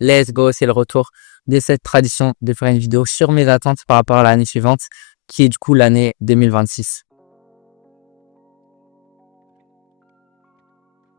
let's go, c'est le retour de cette tradition de faire une vidéo sur mes attentes par rapport à l'année suivante, qui est du coup l'année 2026.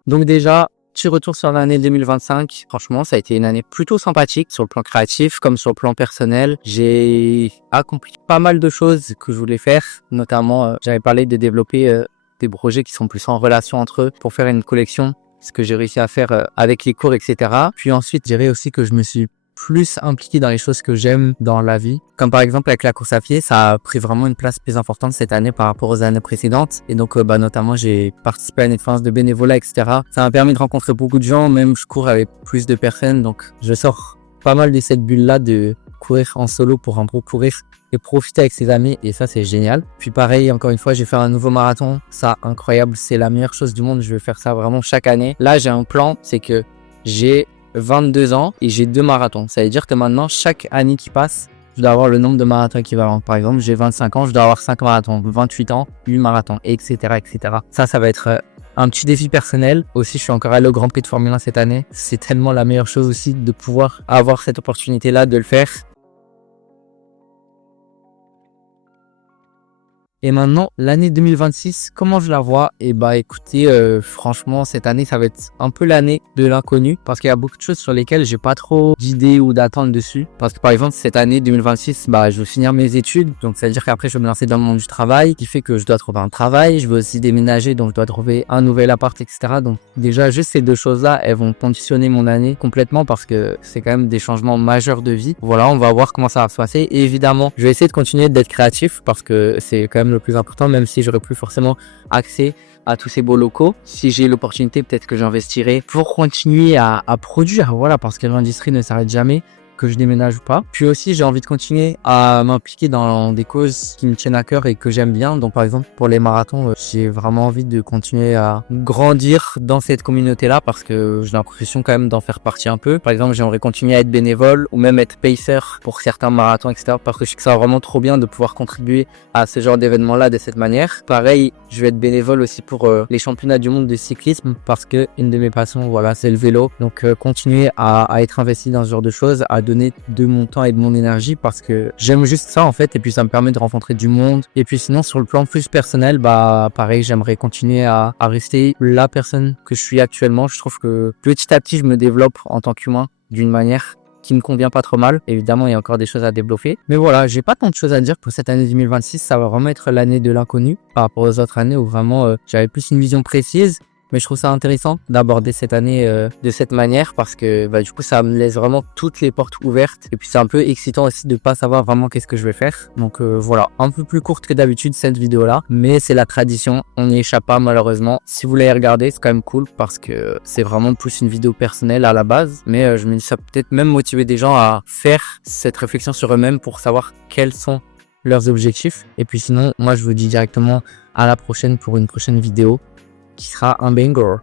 Donc déjà, petit retour sur l'année 2025. Franchement, ça a été une année plutôt sympathique sur le plan créatif comme sur le plan personnel. J'ai accompli pas mal de choses que je voulais faire. Notamment, j'avais parlé de développer des projets qui sont plus en relation entre eux pour faire une collection. Ce que j'ai réussi à faire avec les cours, etc. Puis ensuite, je dirais aussi que je me suis plus impliqué dans les choses que j'aime dans la vie. Comme par exemple avec la course à pied, ça a pris vraiment une place plus importante cette année par rapport aux années précédentes. Et donc, notamment, j'ai participé à une expérience de bénévolat, etc. Ça m'a permis de rencontrer beaucoup de gens, même je cours avec plus de personnes. Donc, je sors pas mal de cette bulle-là de courir en solo pour un groupe courir et profiter avec ses amis. Et ça, c'est génial. Puis pareil, encore une fois, j'ai fait un nouveau marathon. Ça, incroyable. C'est la meilleure chose du monde. Je vais faire ça vraiment chaque année. Là, j'ai un plan. C'est que j'ai 22 ans et j'ai 2 marathons. Ça veut dire que maintenant, chaque année qui passe, je dois avoir le nombre de marathons équivalents. Par exemple, j'ai 25 ans, je dois avoir 5 marathons. 28 ans, 8 marathons, etc., etc. Ça va être un petit défi personnel. Aussi, je suis encore allé au Grand Prix de Formule 1 cette année. C'est tellement la meilleure chose aussi de pouvoir avoir cette opportunité-là de le faire. Et maintenant, l'année 2026, comment je la vois? Et écoutez, franchement, cette année, ça va être un peu l'année de l'inconnu parce qu'il y a beaucoup de choses sur lesquelles j'ai pas trop d'idées ou d'attentes dessus. Parce que par exemple, cette année 2026, je vais finir mes études. Donc, ça veut dire qu'après, je vais me lancer dans le monde du travail, qui fait que je dois trouver un travail. Je veux aussi déménager, donc je dois trouver un nouvel appart, etc. Donc, déjà, juste ces deux choses-là, elles vont conditionner mon année complètement parce que c'est quand même des changements majeurs de vie. Voilà, on va voir comment ça va se passer. Et évidemment, je vais essayer de continuer d'être créatif parce que c'est quand même le plus important, même si j'aurais plus forcément accès à tous ces beaux locaux. Si j'ai l'opportunité, peut-être que j'investirai pour continuer à produire, voilà, parce que l'industrie ne s'arrête jamais, que je déménage ou pas. Puis aussi, j'ai envie de continuer à m'impliquer dans des causes qui me tiennent à cœur et que j'aime bien. Donc, par exemple, pour les marathons, j'ai vraiment envie de continuer à grandir dans cette communauté-là parce que j'ai l'impression quand même d'en faire partie un peu. Par exemple, j'aimerais continuer à être bénévole ou même être pacer pour certains marathons, etc. parce que je sais que ça va vraiment trop bien de pouvoir contribuer à ce genre d'événement-là de cette manière. Pareil, je vais être bénévole aussi pour les championnats du monde de cyclisme parce que une de mes passions, voilà, c'est le vélo. Donc, continuer à être investi dans ce genre de choses, à donner de mon temps et de mon énergie parce que j'aime juste ça en fait et puis ça me permet de rencontrer du monde. Et puis sinon sur le plan plus personnel, pareil, j'aimerais continuer à rester la personne que je suis actuellement. Je trouve que petit à petit je me développe en tant qu'humain d'une manière qui me convient pas trop mal. Évidemment, il y a encore des choses à développer. Mais voilà, j'ai pas tant de choses à dire pour cette année 2026. Ça va vraiment être l'année de l'inconnu par rapport aux autres années où vraiment j'avais plus une vision précise. Mais je trouve ça intéressant d'aborder cette année de cette manière parce que du coup ça me laisse vraiment toutes les portes ouvertes et puis c'est un peu excitant aussi de pas savoir vraiment qu'est-ce que je vais faire. Donc voilà, un peu plus courte que d'habitude cette vidéo là, mais c'est la tradition, on n'y échappe pas malheureusement. Si vous l'avez regardé, c'est quand même cool parce que c'est vraiment plus une vidéo personnelle à la base, mais je me dis ça peut être même motiver des gens à faire cette réflexion sur eux-mêmes pour savoir quels sont leurs objectifs. Et puis sinon, moi je vous dis directement à la prochaine pour une prochaine vidéo qui sera un banger.